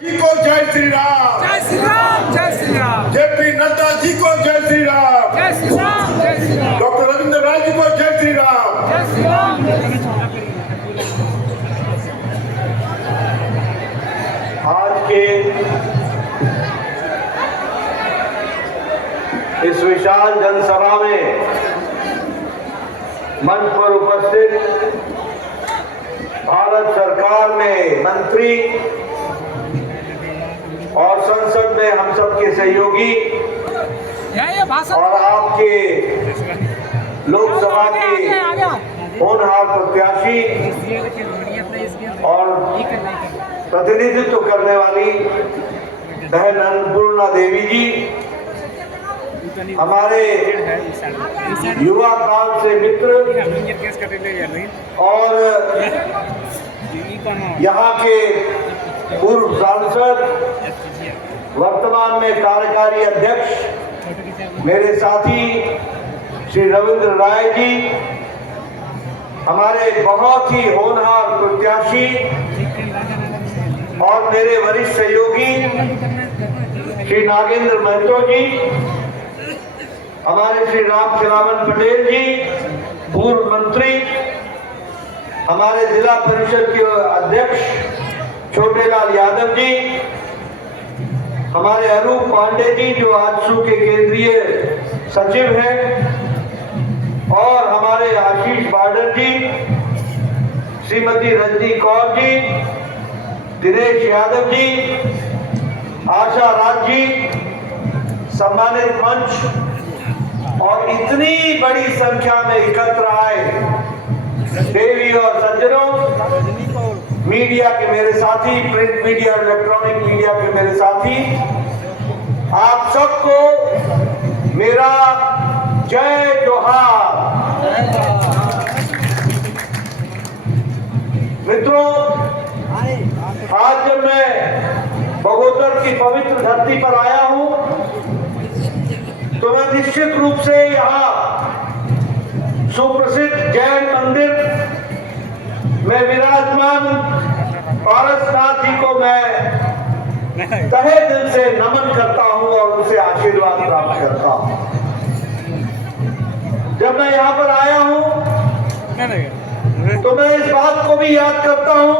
जी को जय श्री राम। जय श्री राम, जय श्री राम। जेपी नड्डा जी को जय श्री राम। जय श्री राम, जय श्री राम। डॉक्टर रविंद्र राय जी को जय श्री राम। जय श्री राम। आज के इस विशाल जनसभा में मंच पर उपस्थित भारत सरकार में मंत्री और संसद में हम सबके सहयोगी और आपके लोकसभा के होनहार प्रत्याशी और प्रतिनिधित्व करने वाली बहन अन्नपूर्णा देवी जी, हमारे युवा काल से मित्र और यहाँ के पूर्व सांसद, वर्तमान में कार्यकारी अध्यक्ष मेरे साथी श्री रविंद्र राय जी, हमारे बहुत ही होनहार प्रत्याशी और मेरे वरिष्ठ सहयोगी श्री नागेंद्र महतो जी, हमारे श्री राम खिलावन पटेल जी, पूर्व मंत्री, हमारे जिला परिषद के अध्यक्ष छोटेलाल यादव जी, हमारे अरूप पांडे जी जो आजसू के केंद्रीय सचिव हैं, और हमारे आशीष बार्डर जी, श्रीमती रजनी कौर जी, दिनेश यादव जी, आशा राज जी, सम्मानित मंच और इतनी बड़ी संख्या में एकत्र आए देवी और सज्जनों, मीडिया के मेरे साथी, प्रिंट मीडिया और इलेक्ट्रॉनिक मीडिया के मेरे साथी, आप सबको मेरा जय जोहार। मित्रों, आज जब मैं बगोदर की पवित्र धरती पर आया हूं तो मैं निश्चित रूप से यहाँ सुप्रसिद्ध जैन मंदिर में विराजमान पारसनाथ जी को मैं तहे दिल से नमन करता हूं और उनसे आशीर्वाद प्राप्त करता हूं। जब मैं यहाँ पर आया हूं तो मैं इस बात को भी याद करता हूं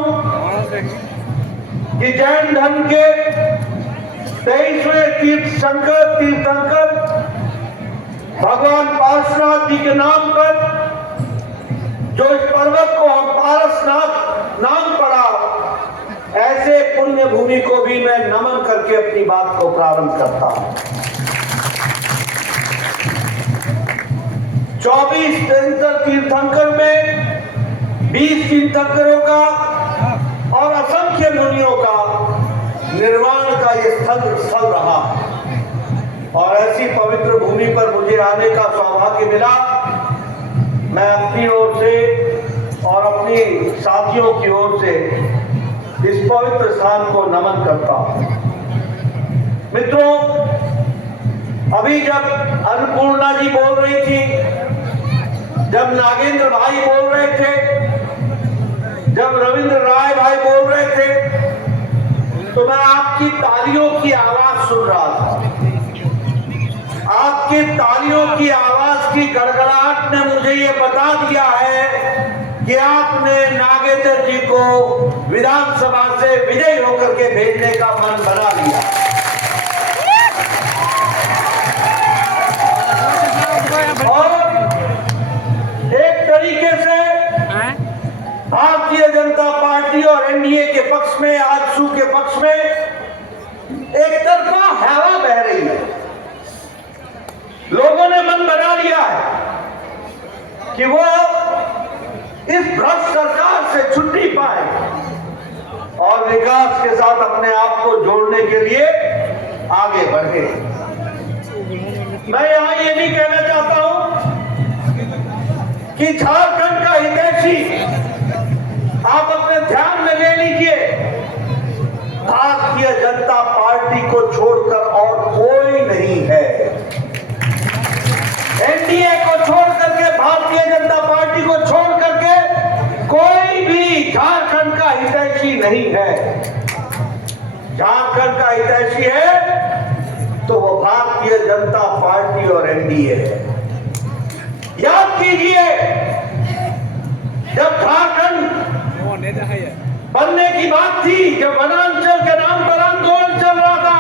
कि जैन धर्म के 23वें तीर्थंकर भगवान पारसनाथ जी के नाम पर जो इस पर्वत को हम पारसनाथ नाम पड़ा, ऐसे पुण्य भूमि को भी मैं नमन करके अपनी बात को प्रारंभ करता हूं। 24 तीर्थंकर में 20 तीर्थंकरों का और असंख्य मुनियों का निर्वाण का ये स्थल रहा और ऐसी पवित्र भूमि पर मुझे आने का सौभाग्य मिला। मैं अपनी ओर से और अपनी साथियों की ओर से इस पवित्र स्थान को नमन करता हूं। मित्रों, अभी जब अन्नपूर्णा जी बोल रही थी, जब नागेंद्र भाई बोल रहे थे, जब रविंद्र राय भाई बोल रहे थे, तो मैं आपकी तालियों की आवाज सुन रहा था। आपकी तालियों की आवाज की गड़गड़ाहट ने मुझे ये बता दिया है कि आपने नागेंद्र जी को विधानसभा से विजयी होकर के भेजने का मन बना लिया। और एक तरीके से भारतीय जनता पार्टी और एनडीए के पक्ष में, आजसू के पक्ष में एक तरफा हवा बह रही है। लोगों ने मन बना लिया है कि वो इस भ्रष्ट सरकार से छुट्टी पाए और विकास के साथ अपने आप को जोड़ने के लिए आगे बढ़े। मैं यहां ये भी कहना चाहता हूं कि झारखंड का हितैषी आप अपने ध्यान में ले लीजिए, भारतीय जनता पार्टी को छोड़कर और कोई नहीं है। एनडीए को छोड़ करके, भारतीय जनता पार्टी को छोड़ करके कोई भी झारखंड का हितैषी नहीं है। झारखंड का हितैषी है तो वो भारतीय जनता पार्टी और एनडीए है। याद कीजिए, जब झारखंड वो नेता है ये बनने की बात थी, जब वनांचल के नाम पर आंदोलन चल रहा था,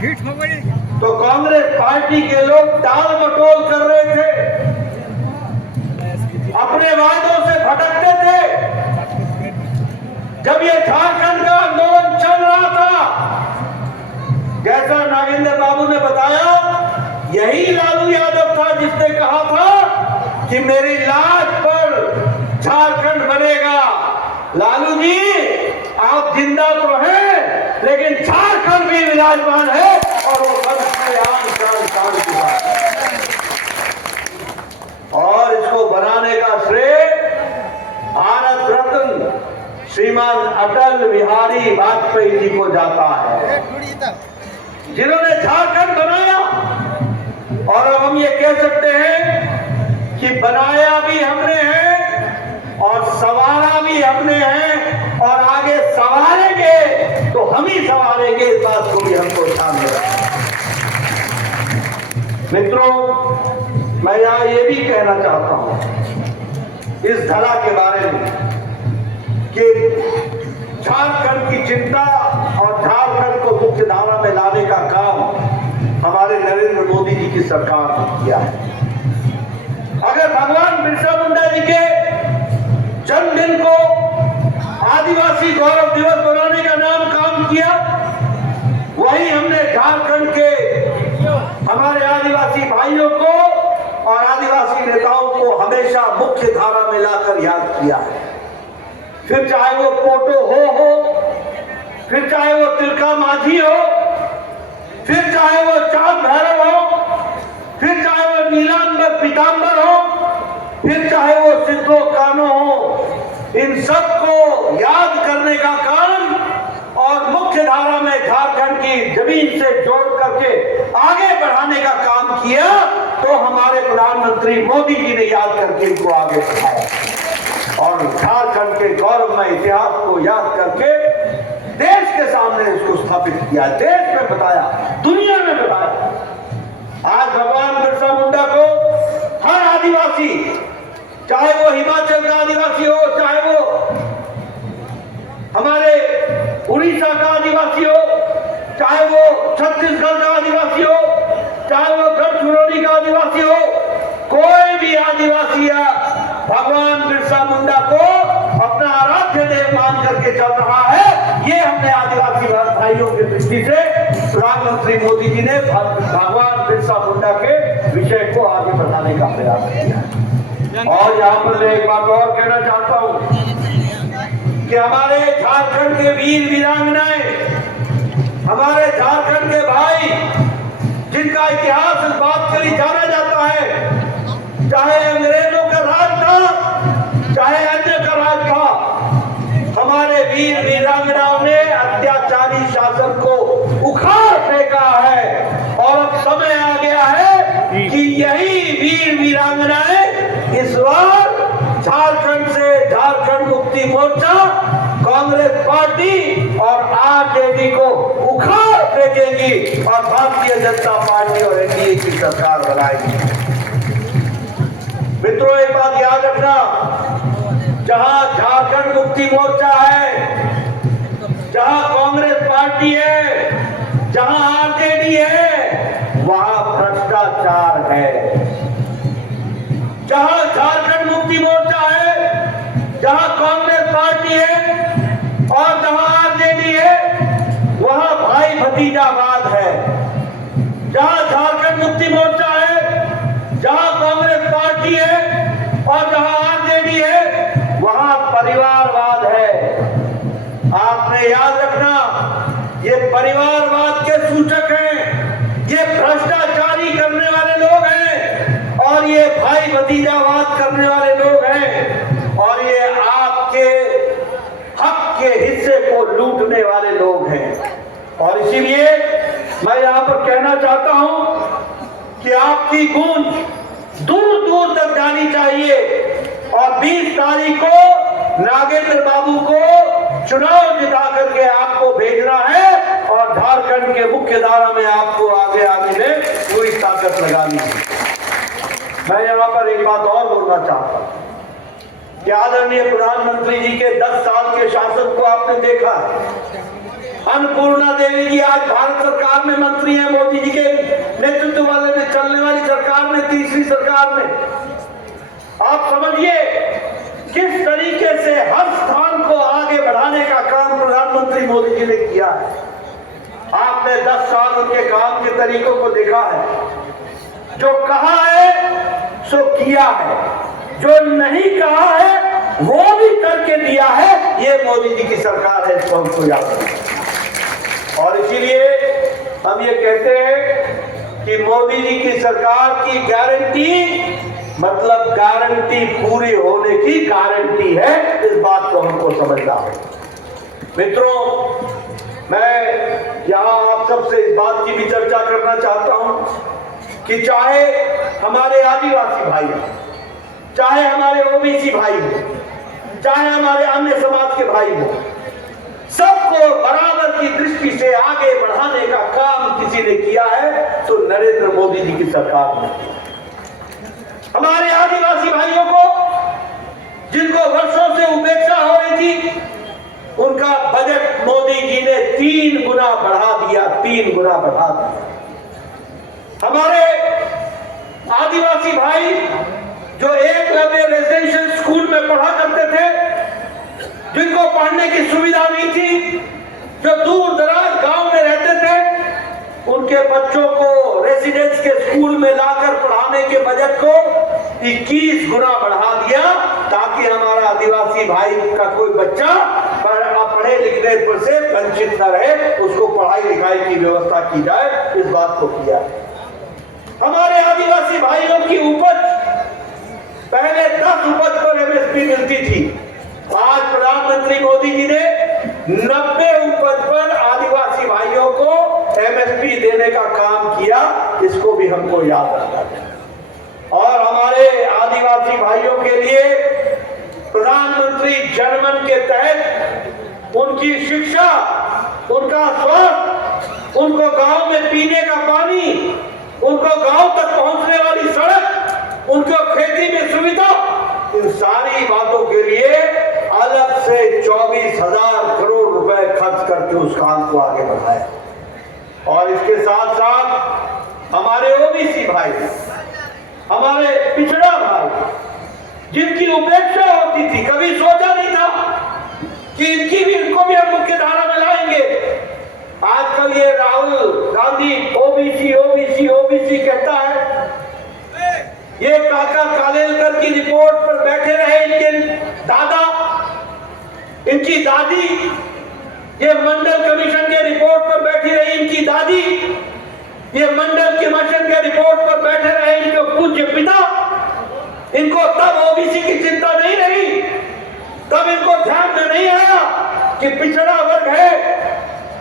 हिट हो गई तो कांग्रेस पार्टी के लोग टाल मटोल कर रहे थे, अपने वायदों से भटकते थे। जब ये झारखंड का आंदोलन चल रहा था, जैसा नागेंद्र बाबू ने बताया, यही लालू यादव था जिसने कहा था कि मेरी लाश पर झारखंड बनेगा। लालू जी, आप जिंदा तो हैं, लेकिन झारखंड भी विराजमान है और वो शान की बात है। और इसको बनाने का श्रेय भारत रत्न श्रीमान अटल बिहारी वाजपेयी जी को जाता है, जिन्होंने झारखंड बनाया। और अब हम ये कह सकते हैं कि बनाया भी हमने है और संवारा भी हमने है, और आगे संवारेंगे तो हम ही संवारेंगे, इस बात को भी हमको ध्यान में रखना। मित्रों, मैं यहां ये भी कहना चाहता हूं इस धरा के बारे में कि झारखंड की चिंता और झारखंड को मुख्य धारा में लाने का काम हमारे नरेंद्र मोदी जी की सरकार ने किया है। अगर भगवान बिरसा मुंडा जी के जन्मदिन को आदिवासी गौरव दिवस बनाने का नाम काम किया, वही हमने झारखंड के हमारे आदिवासी भाइयों को और आदिवासी नेताओं को हमेशा मुख्य धारा में लाकर याद किया है। फिर चाहे वो पोटो हो, फिर चाहे वो तिलका माझी हो, फिर चाहे वो चांद भैरव हो, फिर चाहे वो नीलांबर पीतांबर हो, फिर चाहे वो सिद्धो कानो हो, इन सबको याद करने का काम और मुख्य धारा में झारखंड की जमीन से जोड़ करके आगे बढ़ाने का काम किया, तो हमारे प्रधानमंत्री मोदी जी ने याद करके इनको आगे बढ़ाया और झारखंड के गौरवमय इतिहास को याद करके देश के सामने इसको स्थापित किया, देश में बताया, दुनिया में बताया। आज भगवान बिरसा मुंडा को हर आदिवासी, चाहे वो हिमाचल का आदिवासी हो, चाहे वो हमारे उड़ीसा का आदिवासी हो, चाहे वो छत्तीसगढ़ का आदिवासी हो, चाहे वो गढ़चिरौली का आदिवासी हो, कोई भी आदिवासी या भगवान बिरसा मुंडा को अपना आराध्य देव मान करके चल रहा है। ये हमने आदिवासी भाइयों की दृष्टि से प्रधानमंत्री मोदी जी ने भगवान बिरसा मुंडा के विषय को आगे बढ़ाने का प्रयास किया। और यहाँ पर मैं एक बात और कहना चाहता हूँ कि हमारे झारखंड के वीर वीरांगनाएं, हमारे झारखंड के भाई, जिनका इतिहास इस बात के लिए जाना जाता है, चाहे अंग्रेजों का राज था, चाहे अन्य का राज था, हमारे वीर वीरांगनाओं ने अत्याचारी शासन को उखाड़ फेंका है। और अब समय आ गया है कि यही वीर वीरांगनाएं इस बार झारखंड से झारखंड मुक्ति मोर्चा, कांग्रेस पार्टी और आरजेडी को उखाड़ फेंकेंगी और भारतीय जनता पार्टी और एनडीए की सरकार बनाएगी। मित्रों, एक बात याद रखना, जहां झारखंड मुक्ति मोर्चा है, जहां कांग्रेस पार्टी है, जहां आरजेडी है, वहां भ्रष्टाचार है। जहां झारखंड मुक्ति मोर्चा है, जहां कांग्रेस पार्टी है और जहां आरजेडी है, वहां भाई भतीजावाद है। जहां झारखंड मुक्ति मोर्चा है, जहां कांग्रेस पार्टी है और जहां आरजेडी है, वहां परिवारवाद है। आपने याद रखना, ये परिवारवाद के सूचक हैं, ये भ्रष्टाचारी करने वाले लोग हैं और ये भाई भतीजावाद करने वाले लोग हैं और ये आपके हक के हिस्से को लूटने वाले लोग हैं। और इसीलिए मैं यहां पर कहना चाहता हूं कि आपकी गूंज दूर दूर तक जानी चाहिए और 20 तारीख को नागेंद्र बाबू को चुनाव जिता करके आपको आपको भेजना है और झारखंड के मुख्य धारा में आपको आगे आने में पूरी ताकत लगानी है। मैं यहाँ पर एक बात और बोलना चाहता हूँ कि आदरणीय प्रधानमंत्री जी के 10 साल के शासन को आपने देखा। अन्नपूर्णा देवी जी आज भारत सरकार में मंत्री हैं, मोदी जी के नेतृत्व वाले में चलने वाली सरकार में, तीसरी सरकार में। आप समझिए किस तरीके से हर स्थान को आगे बढ़ाने का काम प्रधानमंत्री मोदी जी ने किया है। आपने 10 साल उनके काम के तरीकों को देखा है। जो कहा है सो किया है, जो नहीं कहा है वो भी करके दिया है। ये मोदी जी की सरकार है, इसको हमको याद रखना। और इसीलिए हम ये कहते हैं कि मोदी जी की सरकार की गारंटी मतलब गारंटी पूरी होने की गारंटी है। इस बात को हमको समझना है। मित्रों, मैं यहाँ आप सबसे इस बात की भी चर्चा करना चाहता हूं कि चाहे हमारे आदिवासी भाई हो, चाहे हमारे ओबीसी भाई हो, चाहे हमारे अन्य समाज के भाई हो, सबको बराबर की दृष्टि से आगे बढ़ाने का काम किसी ने किया है तो नरेंद्र मोदी जी की सरकार ने। हमारे आदिवासी भाइयों को जिनको वर्षों से उपेक्षा हो रही थी, उनका बजट मोदी जी ने 3 गुना बढ़ा दिया, 3 गुना बढ़ा दिया। हमारे आदिवासी भाई जो एकलव्य रेजिडेंशियल स्कूल में पढ़ा करते थे, जिनको पढ़ने की सुविधा नहीं थी, जो दूर दराज गांव में रहते थे, उनके बच्चों को रेजिडेंस के स्कूल में लाकर पढ़ाने के बजट को 21 गुना बढ़ा दिया, ताकि हमारा आदिवासी भाई का कोई बच्चा पढ़े लिखने पर से वंचित न रहे, उसको पढ़ाई लिखाई की व्यवस्था की जाए। इस बात को किया। हमारे आदिवासी भाइयों की उपज पहले 10 उपज पर एमएसपी मिलती थी, आज प्रधानमंत्री मोदी जी ने 90 उपज पर आदिवासी भाइयों को एमएसपी देने का काम किया। इसको भी हमको याद रखना चाहिए। और हमारे आदिवासी भाइयों के लिए प्रधानमंत्री जनमन के तहत उनकी शिक्षा, उनका स्वास्थ्य, उनको गांव में पीने का पानी, उनको गांव तक पहुंचने वाली सड़क, उनको खेती में सुविधा, इन सारी बातों के लिए अलग से 24,000 करोड़ रुपए खर्च करके उस काम को आगे बढ़ाया। और इसके साथ साथ हमारे ओबीसी भाई, हमारे पिछड़ा भाई, जिनकी उपेक्षा होती थी, कभी सोचा नहीं था कि इनको भी हम मुख्य धारा में लाएंगे। आजकल ये Rahul Gandhi OBC OBC OBC कहता है। ये काका कालेलकर की रिपोर्ट पर बैठे रहे इनके दादा, इनकी दादी, ये मंडल कमीशन के रिपोर्ट पर बैठी रही इनकी दादी, ये मंडल कमीशन के रिपोर्ट पर बैठे रहे इनके पूज्य पिता। इनको तब ओबीसी की चिंता नहीं रही, तब इनको ध्यान में नहीं आया कि पिछड़ा वर्ग है।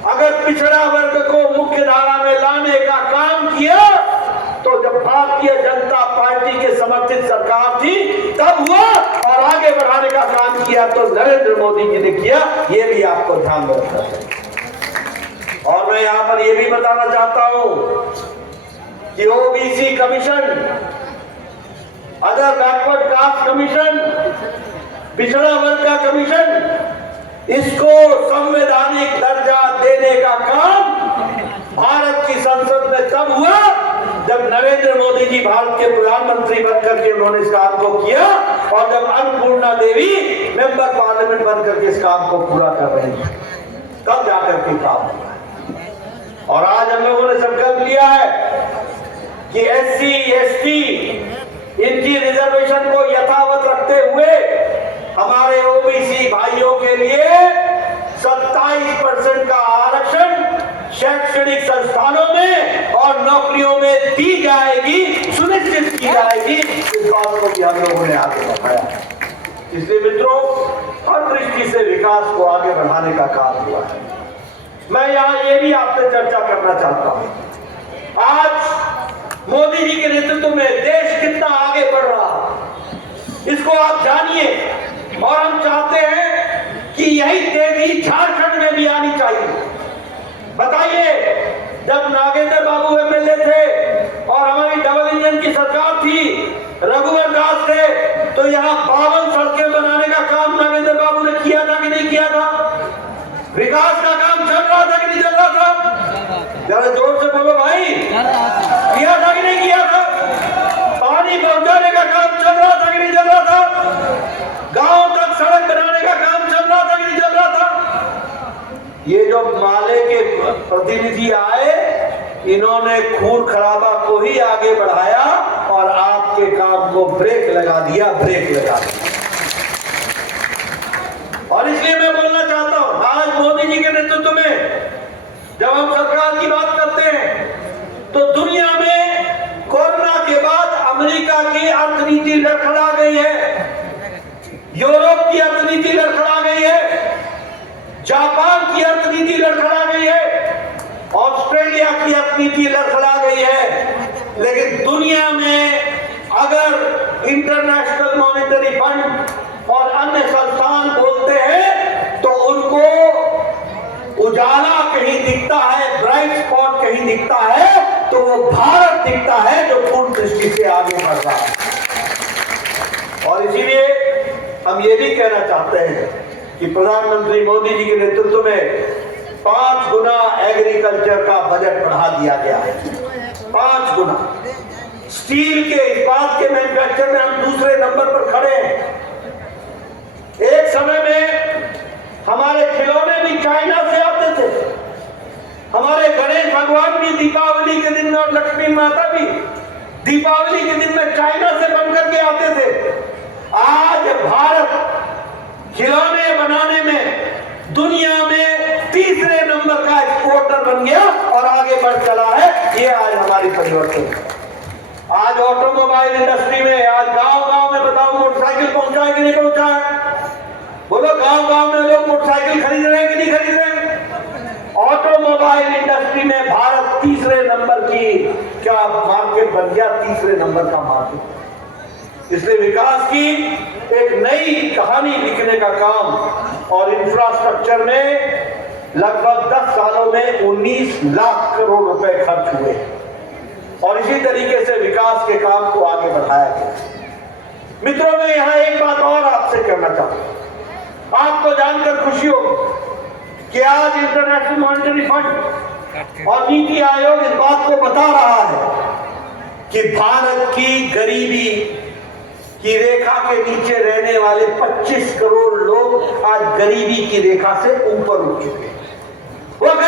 अगर पिछड़ा वर्ग को मुख्य धारा में लाने का काम किया तो जब भारतीय जनता पार्टी के समर्थित सरकार थी तब हुआ, और आगे बढ़ाने का काम किया तो नरेंद्र मोदी जी ने किया। ये भी आपको ध्यान में रखना चाहिए। और मैं यहां पर यह भी बताना चाहता हूं कि OBC commission, other backward caste commission, पिछड़ा वर्ग का कमीशन, इसको संवैधानिक दर्जा देने का काम भारत की संसद में तब हुआ जब नरेंद्र मोदी जी भारत के प्रधानमंत्री बनकर के उन्होंने इस काम को किया, और जब अन्नपूर्णा देवी मेंबर पार्लियामेंट बनकर के इस काम को पूरा कर रही है, तब जाकर के काम हुआ। और आज हम लोगों ने संकल्प लिया है कि SC ST इनकी रिजर्वेशन को यथावत रखते हुए हमारे ओबीसी भाइयों के लिए 27% का आरक्षण शैक्षणिक संस्थानों में और नौकरियों में दी जाएगी, सुनिश्चित की जाएगी। इस बात को भी हम लोगों ने आगे बढ़ाया। इसलिए मित्रों, हर दृष्टि से विकास को आगे बढ़ाने का काम हुआ है। मैं यहाँ ये भी आपसे चर्चा करना चाहता हूँ, आज मोदी जी के नेतृत्व में देश कितना आगे बढ़ रहा है, इसको आप जानिए। और हम चाहते हैं कि यही तेजी झारखंड में भी आनी चाहिए। बताइए, जब नागेंद्र बाबू एमएलए थे और हमारी डबल इंजन की सरकार थी, रघुवर दास थे, तो यहाँ 52 सड़कें बनाने का काम नागेंद्र बाबू ने किया था कि नहीं किया था? विकास का काम चल रहा था कि नहीं चल रहा था? जरा जोर से बोलो भाई, किया था कि नहीं किया था? पानी पहुंचाने का काम चल रहा था कि नहीं चल रहा था? गांव तक सड़क बनाने का काम चल रहा था कि नहीं चल रहा था? ये जो माले के प्रतिनिधि आए, इन्होंने खून खराबा को ही आगे बढ़ाया और आपके काम को ब्रेक लगा दिया, ब्रेक लगा दिया। और इसलिए मैं बोलना चाहता हूं, आज मोदी जी के नेतृत्व में जब हम सरकार की बात करते हैं तो दुनिया में कोरोना के बाद अमेरिका की अर्थनीति लड़खड़ा गई है, यूरोप की अर्थनीति लड़खड़ा गई है, जापान की अर्थनीति लड़खड़ा गई है, ऑस्ट्रेलिया की अर्थनीति लड़खड़ा गई है। लेकिन दुनिया में अगर इंटरनेशनल मॉनेटरी फंड और अन्य संस्थान बोलते हैं तो उनको उजाला कहीं दिखता है, ब्राइट स्पॉट कहीं दिखता है, तो वो भारत दिखता है जो पूर्ण दृष्टि से आगे बढ़ रहा है। और इसीलिए हम ये भी कहना चाहते हैं कि प्रधानमंत्री मोदी जी के नेतृत्व में 5 गुना एग्रीकल्चर का बजट बढ़ा दिया गया है, 5 गुना। स्टील के, इस्पात के मैन्युफैक्चर में हम दूसरे नंबर पर खड़े हैं। एक समय में हमारे खिलौने भी चाइना से आते थे, हमारे गणेश भगवान भी दीपावली के दिन में और लक्ष्मी माता भी दीपावली के दिन में चाइना से बनकर के आते थे। आज भारत खिलौने बनाने में दुनिया में तीसरे नंबर का एक्सपोर्टर बन गया और आगे बढ़ चला है। ये आज हमारी परिवर्तन है। आज ऑटोमोबाइल इंडस्ट्री में, आज गांव-गांव में बताओ मोटरसाइकिल पहुंचा है कि नहीं पहुंचा है? बोलो, गांव-गांव में लोग मोटरसाइकिल खरीद रहे हैं कि नहीं खरीद रहे हैं? ऑटोमोबाइल इंडस्ट्री में भारत तीसरे नंबर की क्या मार्केट बन गया, तीसरे नंबर का मार्केट। इसलिए विकास की एक नई कहानी लिखने का काम और इंफ्रास्ट्रक्चर में लगभग 10 सालों में 19 लाख करोड़ रुपए खर्च हुए और इसी तरीके से विकास के काम को आगे बढ़ाया गया। मित्रों, मैं यहां एक बात और आपसे कहना चाहता हूं। आपको जानकर खुशी होगी कि आज इंटरनेशनल मॉनेटरी फंड और नीति आयोग इस बात को बता रहा है कि भारत की गरीबी की रेखा के नीचे रहने वाले 25 करोड़ लोग आज गरीबी की रेखा से ऊपर उठ चुके हैं। वो गरीब